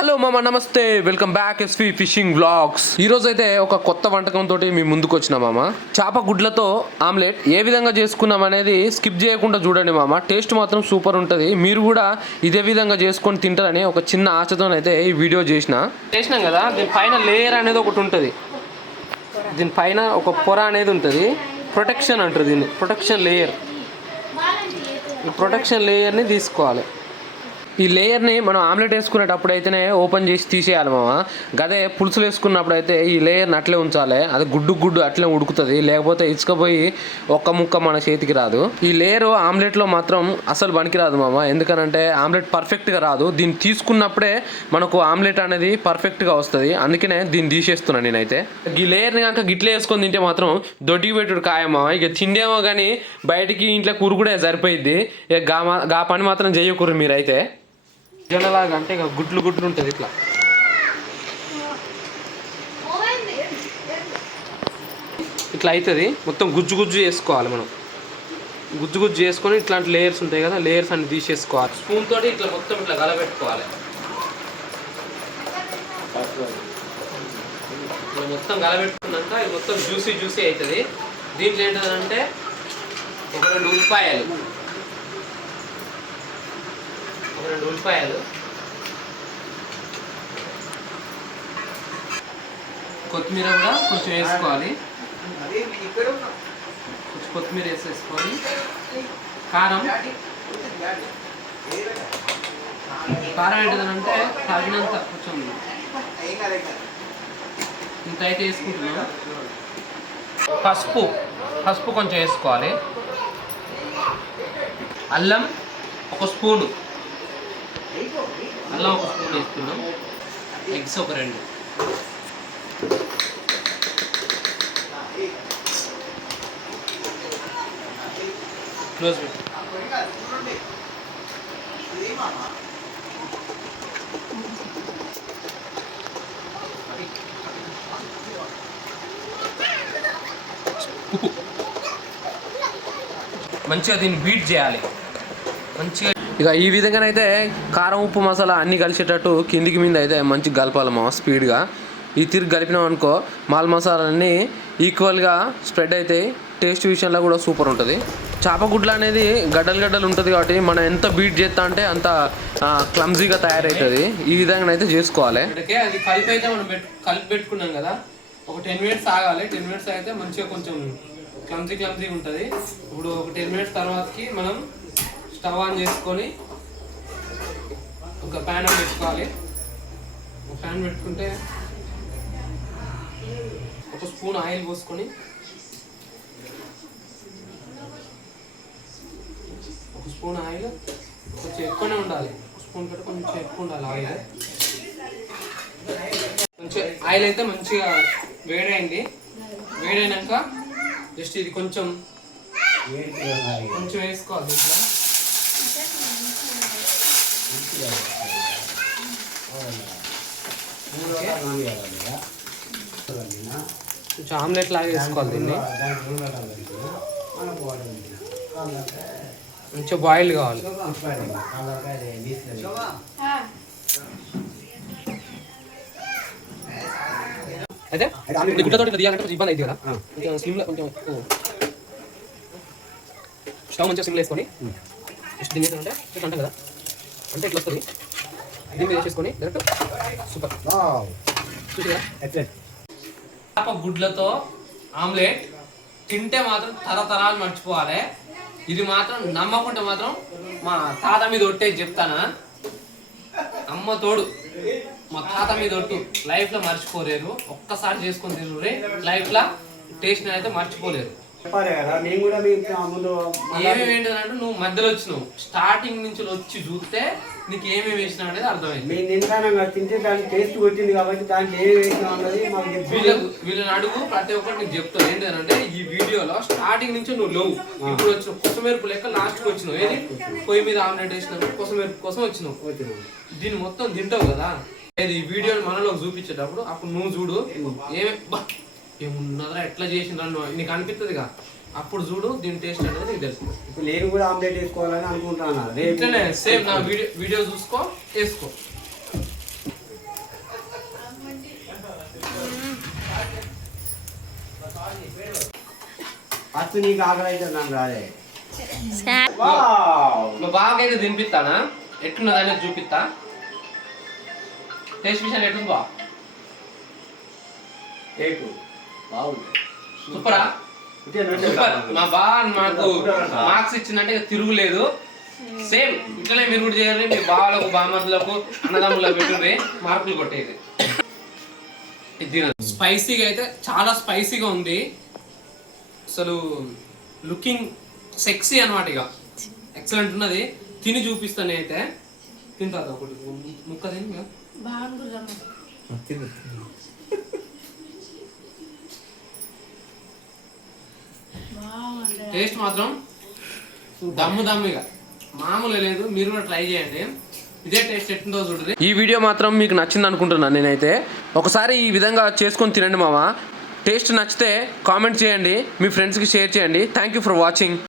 Hello మామ నమస్తే. Welcome back S V fishing vlogs ఈ రోజు అయితే ఒక కొత్త వంటకం తోటి మీ ముందుకు వచ్చిన మామ. చేప గుడ్లతో ఆమ్లెట్ ఏ విధంగా చేసుకున్నాం అనేది స్కిప్ చేయకుండా చూడండి మామ. టేస్ట్ మాత్రం సూపర్ ఉంటుంది. మీరు కూడా ఇదే విధంగా చేసుకొని తింటారని ఒక చిన్న ఆశతోనైతే ఈ వీడియో చేసిన. చేసినాం కదా దీని పైన లేయర్ అనేది ఒకటి ఉంటుంది. దీని పైన ఒక పొర అనేది ఉంటుంది. ప్రొటెక్షన్ అంటారు దీన్ని. ప్రొటెక్షన్ లేయర్ ఈ ప్రొటెక్షన్ లేయర్ని తీసుకోవాలి. ఈ లేయర్ని మనం ఆమ్లెట్ వేసుకునేటప్పుడు అయితేనే ఓపెన్ చేసి తీసేయాలి మామ. గదే పులుసులు వేసుకున్నప్పుడు అయితే ఈ లేయర్ని అట్లే ఉంచాలి. అది గుడ్డు గుడ్డు అట్లే ఉడుకుతుంది. లేకపోతే ఇసుకపోయి ఒక్క ముక్క మన చేతికి రాదు. ఈ లేయర్ ఆమ్లెట్లో మాత్రం అసలు పనికిరాదు మామ. ఎందుకనంటే ఆమ్లెట్ పర్ఫెక్ట్గా రాదు. దీన్ని తీసుకున్నప్పుడే మనకు ఆమ్లెట్ అనేది పర్ఫెక్ట్గా వస్తుంది. అందుకనే దీన్ని తీసేస్తున్నాను నేనైతే. ఈ లేయర్ని కనుక గిట్లే వేసుకొని తింటే మాత్రం దొడ్డికి పెట్టుడు ఖాయమా ఇక తిండేమో కానీ బయటికి ఇంట్లో కూర కూడా సరిపోయిద్ది. ఇక గా గా పని మాత్రం చేయకూరు మీరైతే. జనలాగా అంటే ఇక గుడ్లు గుడ్లు ఉంటుంది ఇట్లా. ఇట్లా అవుతుంది మొత్తం గుజ్జు గుజ్జు చేసుకోవాలి మనం. గుజ్జు గుజ్జు చేసుకొని ఇట్లాంటి లేయర్స్ ఉంటాయి కదా లేయర్స్ అన్ని తీసేసుకోవాలి. స్పూన్ తోటి ఇట్లా మొత్తం ఇట్లా గలబెట్టుకోవాలి. మొత్తం గలబెట్టుకున్నాక ఇది మొత్తం జ్యూసీ జ్యూసీ అవుతుంది. దీంట్లో ఏంటంటే ఒక రెండు ఉల్లిపాయలు. ఒక రెండు ఉల్లిపాయలు. కొత్తిమీర కూడా కొంచెం వేసుకోవాలి. కొంచెం కొత్తిమీర వేసేసుకోవాలి కారం. కారం ఏంటిదనంటే తగినంత కొంచెం ఇంత అయితే వేసుకుంటున్నాం. పసుపు. పసుపు కొంచెం వేసుకోవాలి. అల్లం ఒక స్పూను. అల్లం ఒక స్పూన్ వేస్తున్నాం ఎగ్స్ ఒక రెండు. క్లోజ్ పెట్టు. మంచిగా దీన్ని బీట్ చేయాలి. మంచిగా ఇక ఈ విధంగానైతే కారం ఉప్పు మసాలా అన్నీ కలిసేటట్టు కిందికి మీద అయితే మంచిగా కలపాలి మా స్పీడ్గా. ఈ తిరిగి కలిపినాం అనుకో మాల్ మసాలాలన్నీ ఈక్వల్గా స్ప్రెడ్ అయితే టేస్ట్ విషయంలో కూడా సూపర్ ఉంటుంది. చేపగుడ్ల అనేది గడ్డలు గడ్డలు ఉంటుంది కాబట్టి మనం ఎంత బీట్ చేస్తా అంటే అంత క్లమ్జీగా తయారవుతుంది ఈ విధంగా అయితే చేసుకోవాలి అది కలిపి అయితే మనం కలిపి పెట్టుకున్నాం కదా ఒక టెన్ మినిట్స్ ఆగాలి. టెన్ మినిట్స్ అయితే మంచిగా కొంచెం క్లమ్జీ క్లమ్జీ ఉంటుంది. ఇప్పుడు ఒక టెన్ మినిట్స్ తర్వాతకి మనం స్టవ్ ఆన్ చేసుకొని ఒక ప్యాన్ పెట్టుకోవాలి. ఒక ప్యాన్ పెట్టుకుంటే ఒక స్పూన్ ఆయిల్ పోసుకొని ఒక స్పూన్ ఆయిల్ కొంచెం ఎక్కువనే ఉండాలి. స్పూన్ కంటే కొంచెం ఎక్కువ ఉండాలి ఆయిల్. కొంచెం ఆయిల్ అయితే మంచిగా వేడైంది. వేడైనాక జస్ట్ ఇది కొంచెం కొంచెం వేసుకోవాలి ఇట్లా. కొంచెం ఆమ్లెట్ లాగా వేసుకోవాలి దీన్ని. మంచిగా బాయిల్ కావాలి. అయితే గుడ్డతో ఇట్లా తీయాలంటే కొంచెం ఇబ్బంది అయింది కదా. కొంచెం స్లిమ్లో కొంచెం. స్టవ్ మంచిగా స్లిమ్లో వేసుకొని దీన్ని ఏంటంటే ఇట్లా అంటాం కదా. అంటే ఇట్లా వస్తుంది. దీని మీద వేసేసుకొని డైరెక్ట్ సూపర్ చూసారా? చేప గుడ్లతో ఆమ్లెట్ తింటే మాత్రం తరతరాలు మర్చిపోవాలి. ఇది మాత్రం నమ్మకుంటే మాత్రం మా తాత మీద ఒట్టేసి చెప్తానా? అమ్మ తోడు. మా తాత మీద ఒట్టు. లైఫ్లో మర్చిపోలేరు. ఒక్కసారి చేసుకొని తిరుగురే లైఫ్లో టేస్ట్ అయితే మర్చిపోలేరు. చెప్పాలి కదా నేను కూడా మీకు ముందు ఏమేమి ఏంటంటే నువ్వు మధ్యలో వచ్చినావు స్టార్టింగ్ నుంచి వచ్చి చూస్తే నీకు ఏమేమి వేసినావు అనేది అర్థమైంది. తింటే దానికి టేస్ట్ కొట్టింది కాబట్టి దానికి వేసినాం అన్నది మాకు చెప్పి వీళ్ళకు వీళ్ళని అడుగు ప్రతి ఒక్కటి నీకు చెప్తాను. ఏంటంటే ఈ వీడియోలో స్టార్టింగ్ నుంచి నువ్వు లేవు. ఇప్పుడు వచ్చిన కొసమెరుపు లెక్క లాస్ట్కి వచ్చినావు. ఏది? పొయ్యి మీద ఆమ్లెట్ వేసినప్పుడు కొసమెరుపు కోసం వచ్చినావు. వచ్చినాం. దీన్ని మొత్తం తింటావు కదా? ఈ వీడియోని మనలో చూపించేటప్పుడు అప్పుడు నువ్వు చూడు. ఏమే ఏమున్నదా ఎట్లా చేసిన నీకు అనిపిస్తుందిగా అప్పుడు చూడు దీని టేస్ట్ అనేది నీకు తెలుసు. ఇప్పుడు నేను కూడా ఆమ్లెట్ వేసుకోవాలని అనుకుంటున్నాను ఇట్లనే సేమ్ నా వీడియో వీడియో చూసుకో వేసుకో. అసలు నీకు ఆకలి నాకు రాలే నువ్వు బాగా అయితే తినిపిస్తానా ఎట్లున్నదనేది చూపిస్తా. టేస్ట్ విషయాలు ఎట్లుంది బా? సూపరా? సూపర్. మా బా మాకు మార్క్స్ ఇచ్చిందంటే తిరుగులేదు. సేమ్ ఇట్లనే మీరు కూడా చేయాలి. మీ బావలకు బామర్దులకు అన్నదమ్ములకు పెట్టుర్రి మార్కులు కొట్టేది. స్పైసీగా అయితే చాలా స్పైసీగా ఉంది. అసలు లుకింగ్ సెక్సీ అనమాట ఇక. ఎక్సలెంట్ ఉన్నది. తిని చూపిస్తాను అయితే తింటా ఒకటి ముక్క తిని. టేస్ట్ మాత్రం దమ్ము దమ్మిగా మామూలు లేదు మీరు కూడా ట్రై చేయండి. ఇదే టేస్ట్ ఎట్టుందో చూడండి. ఈ వీడియో మాత్రం మీకు నచ్చింది అనుకుంటున్నాను నేనైతే. ఒకసారి ఈ విధంగా చేసుకొని తినండి మామ. టేస్ట్ నచ్చితే కామెంట్ చేయండి మీ ఫ్రెండ్స్కి షేర్ చేయండి. Thank you for watching